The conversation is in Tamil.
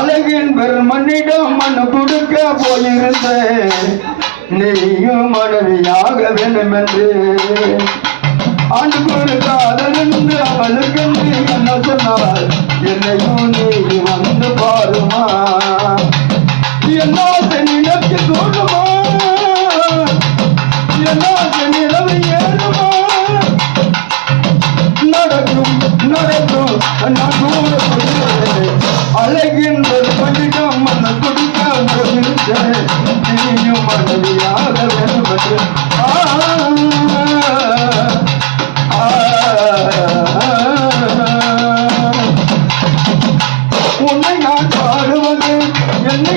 அழகின் பெருமண்ணிடம் மனு கொடுக்க போயிருந்த நீயும் மனைவியாக வேண்டும் என்று ஆண்டுக்கு ஒரு காதல் என்று அவளுக்கு என்ன சொன்னார் என்னையும் நீ வந்து பாருமா என்ன நிலத்து கூடுமா என்ன நிலவு ஏறுமா நடக்கும் நடக்கும் நான் கூட அழகின் பெருமண்ணிடம் மனு கொடுக்க போயிருந்த நீயும் மனைவியாக வேண்டும் என்று உன்னை நான் பாடுவது என்னை